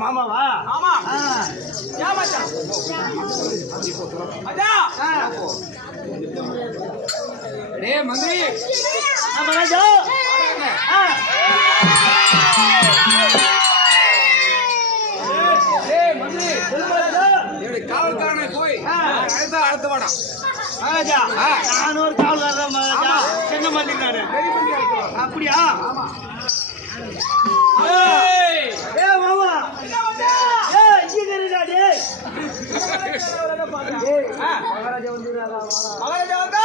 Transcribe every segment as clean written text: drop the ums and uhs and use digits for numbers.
மாமாவா ஆமா ஏன் மச்சான் அடா டேய் மந்திரி மகாராஜா டேய் மந்திரி ஏய் காவல்காரனை போய் அடுத்த வாடா மகாராஜா நான் ஒரு காவல்காரன் மகாராஜா சின்ன மந்திரினாரு அப்படியா ஆமா ஏய் ஏய் மாமா ஏய் இங்கேடா டேய் மகாராஜா வந்துறாரா மகாராஜா வந்தா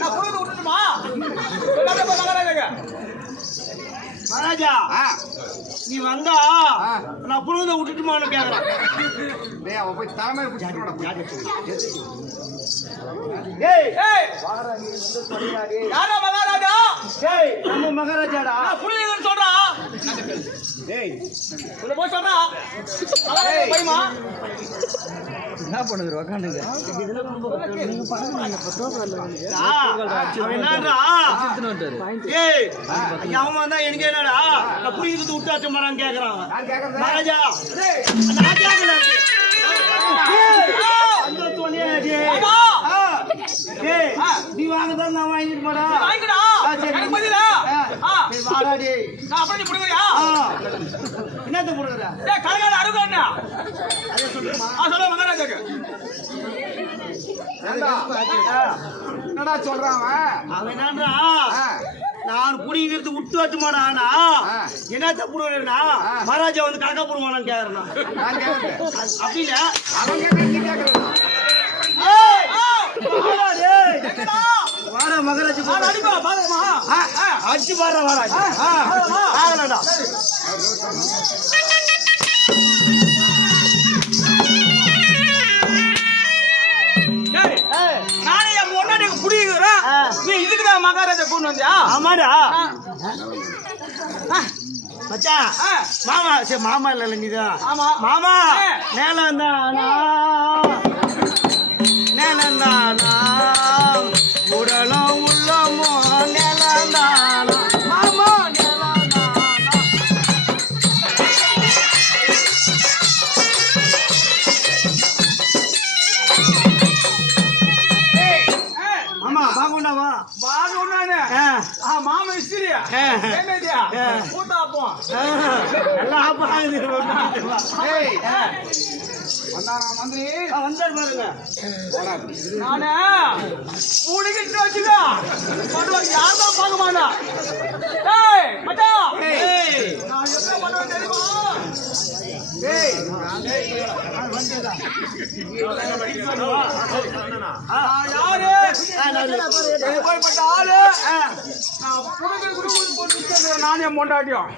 நான் புடிந்து விட்டுடுமா சொல்லாத மகாராஜா மகாராஜா நீ வந்தா நான் புடிந்து விட்டுடுமான்னு கேக்குறேன் டேய் அவ போய் தலைமையில புடிச்சிட்டு ஏய் ஏய் வாடா நீ வந்து சொல்றா டேய் யாரா மகாராஜா டேய் நம்ம மகாராஜாடா நான் புடிங்கன்னு சொல்றா டேய் உள்ள போய் சொல்றா அவரே பைமா என்ன பண்ணுது உட்கார்ந்துங்க இதுல நீங்க பாருங்க நீங்க போட்டோ வரல அவன் என்னடா சித்துன வந்தாரு ஏய் அவன் வந்தா எனக்கு என்னடா நான் புடிங்கிட்டு விட்டாச்சு மறான் கேக்குறான் நான் கேக்குறேன் மகாராஜா டேய் நான் கேக்குறேன் அந்த தோனியே டேய் டேய் நீ வாங்குதா நான் வாங்கிட்டு போடா வாங்கிடா எனக்கு பதிலா நீ வாடா டேய் நான் அப்படி புடிங்கறியா என்னது புடிங்கறா டேய் கலகால அருகண்ணா அத சொல்லுமா சொல்ல மகாராஜாக்கு என்னடா சொல்றான் அவன் என்னடா நான் புடிங்கிறது விட்டு வச்சுமாடா ஆனா என்ன தப்புடுவேன்னா மகாராஜா வந்து கணக்கா போடுவானான்னு கேக்குறேன் நான் கேக்குறேன் அப்படி இல்ல அவன் கேக்குறான் வாடா மகாராஜா அடிப்பா பாருமா அடிச்சு பாடுற வாடா ஆகலடா கூப்பிட்டு வந்தியா? ஆமாடா மச்சான். மாமா சரி மாமா இல்ல நீதான். ஆமா மாமா நேலந்தானா நேலந்தானா உடலும் உள்ளமோ நேலந்தானா மாமா நேலந்தானா. ஆமா பாகுண்டாவா பாகுண்டானே. மாமா இஸ்திரியா ஏமேதியா கூட்டாப்போம் எல்லாம் ஆப்பா ஆகுது. வந்தாரா மந்திரி? வந்தாரு பாருங்க. நானே புடிக்கிட்டு வச்சுக்கா பண்ணுவாங்க யாரும் பார்க்க மாட்டா. ஏய் மச்சான் நான் என்ன பண்ணுவேன் தெரியுமா? நானே மொண்டாட்டியும்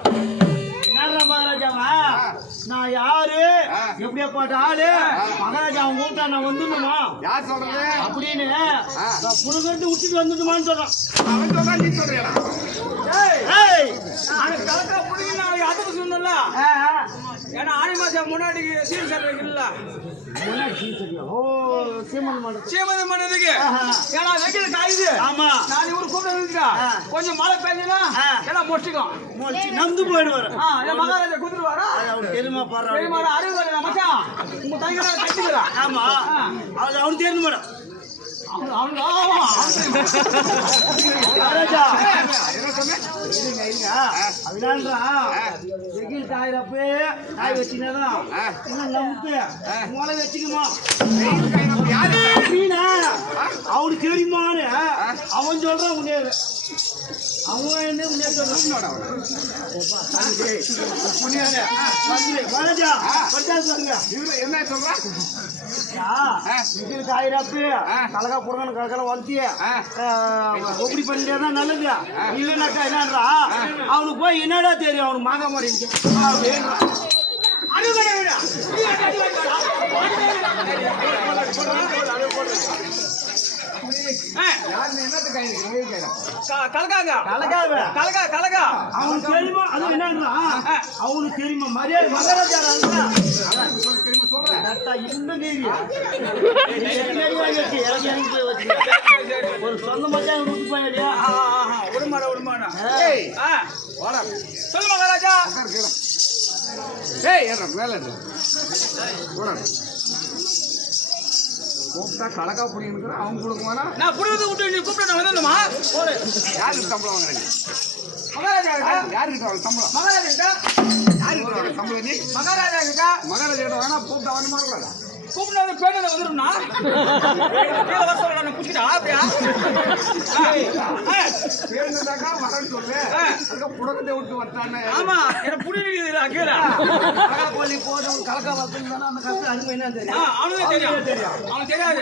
மகாராஜாவா நான் யாரு எப்படியாப்பட்ட ஆளு மகாராஜா அவன் கூப்பிட்டா நான் வந்துடணுமா அப்படின்னு புடுங்கிறது விட்டுட்டு வந்துடுமான்னு சொல்றான். சொன்னல ஏன்னா ஆணி மாசம் முன்னாடி சீர் சட்டை இல்ல சீமந்தம் பண்ணதுக்கு ஏன்னா வெயில் காயுது. ஆமா நான் இவரு கூப்பிட்டு கொஞ்சம் மழை பெஞ்சா எல்லாம் முடிச்சுக்கும் நந்து போயிடுவாரு. மகாராஜா குதிருவாரா தெரியுமா பாரு அறிவு மச்சான் உங்க தைக்கிறா கட்டிக்கிறா. ஆமா அது அவனுக்கு தெரியும் மேடம். வெயில் காயிறப்ப காய் வச்சுனாதான் நம்பு மொளை வச்சுக்குமா அவனுக்கு தெரியுமான்னு அவன் சொல்றான். முன்னேறு அவன் என்ன முன்னேற சொல்றான். என்ன சொல்றான்? காயிறப்ப கலகா போடணும் கலக்கெல்லாம் வளர்த்திய ஒப்படி பண்ணிட்டேதான் நல்லது. இல்லைனாக்கா என்னன்றா அவனுக்கு போய் என்னடா தெரியும் அவனுக்கு மாங்க மாட்டேன். அவனுக்கு தெரியுமா? அது என்னன்றா அவனுக்கு தெரியுமா மரியாதை மகாராஜா ஒரு சொந்த மச்சான் விட்டு போயிடியா விடுமாடா விடுமாடா. சொல்லு மகாராஜா. கூப்பிட்டா கலக்கா புடிங்கிற அவங்க கொடுக்குமானா நான் புடிவது விட்டு நீ கூப்பிட்டு நான் வந்துடணுமா? யாருக்கு சம்பளம் வாங்குறீங்க? மகாராஜா யாருக்கு வாங்க சம்பளம்? மகாராஜா யாருக்கு வாங்க சம்பளம்? நீ மகாராஜா கிட்ட மகாராஜா கிட்ட வேணா கூப்பிட்டா வரணுமா கூடாதா? கூப்பிட்டு பேருந்து வந்துடும்னா கீழே வர சொல்ல நான் குடிச்சிட்டா அப்படியா? பேருந்தாக்கா வரேன்னு சொல்றேன். அதுக்கு புடகத்தை விட்டு வட்டானே. ஆமா எனக்கு புடிக்குது கீழே பள்ளி போதும் கலக்கா வசந்தானா அந்த கஷ்டம் அருமை என்ன தெரியும். அவனுக்கு தெரியும். அவனுக்கு தெரியாது.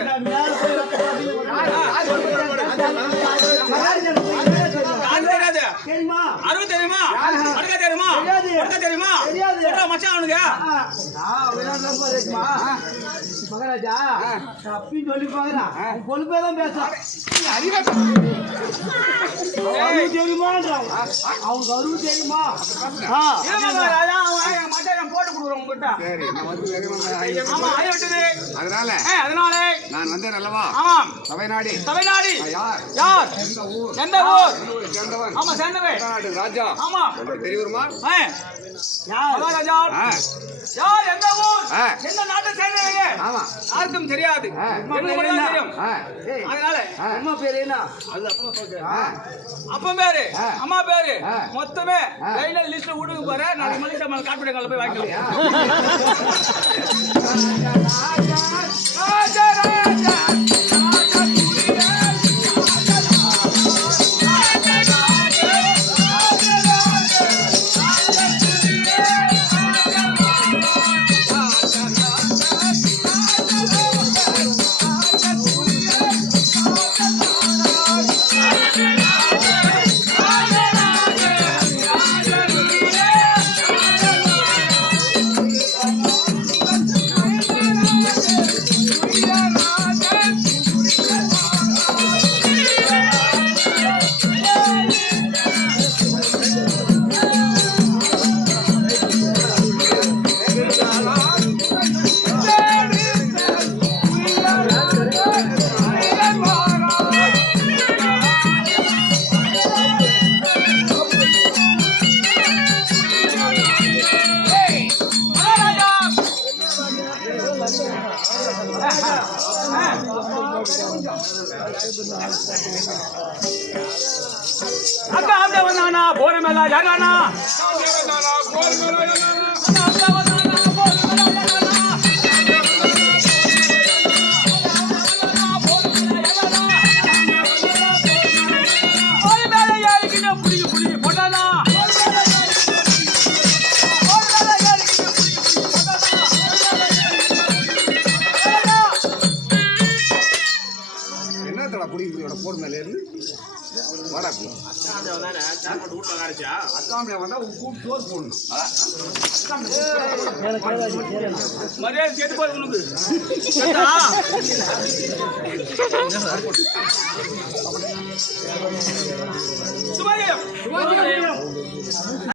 தெரியுமா? அருமை தெரியுமா? அருகா தெரியுமா? தெரியுமா? மச்சான் அவனுக்கு மகாராஜா அப்படின்னு சொல்லி பாக்குறான். பொழுப்பேதான் பேசுறான். தெரியுமான்றான். அவனுக்கு அருவு தெரியுமா? போட்டு கொடுக்குறோம் உங்ககிட்ட. அதனால நான் வந்து நல்லவா சபைநாடி யார் எந்த ஊர்? ஆமா சேர்ந்தவன் ராஜா. ஆமா தெரியுமா? மகாராஜா யார் எந்த ஊர் எந்த நாட்டை சேர்ந்தவங்க ஆமா யாருக்கும் தெரியாது. தெரியும். அதனால அம்மா பேரு என்ன? அப்பா பேரு அம்மா பேரு மொத்தமே லைன்ல லிஸ்ட்ல விடுங்க பாரு. நாளைக்கு மணிக்கு நம்ம கார்பரேட் கால போய் வாங்கிக்கலாம். Yeah. மேல யாரானா என்னத்தடா குடிக்கிறோட போர் மேல இருந்து வாடா அக்காமல வந்தா கூப்பிட்டு சோறு போடணும் மரியாதை கேட்டு போய் உனக்கு சுமாரியம்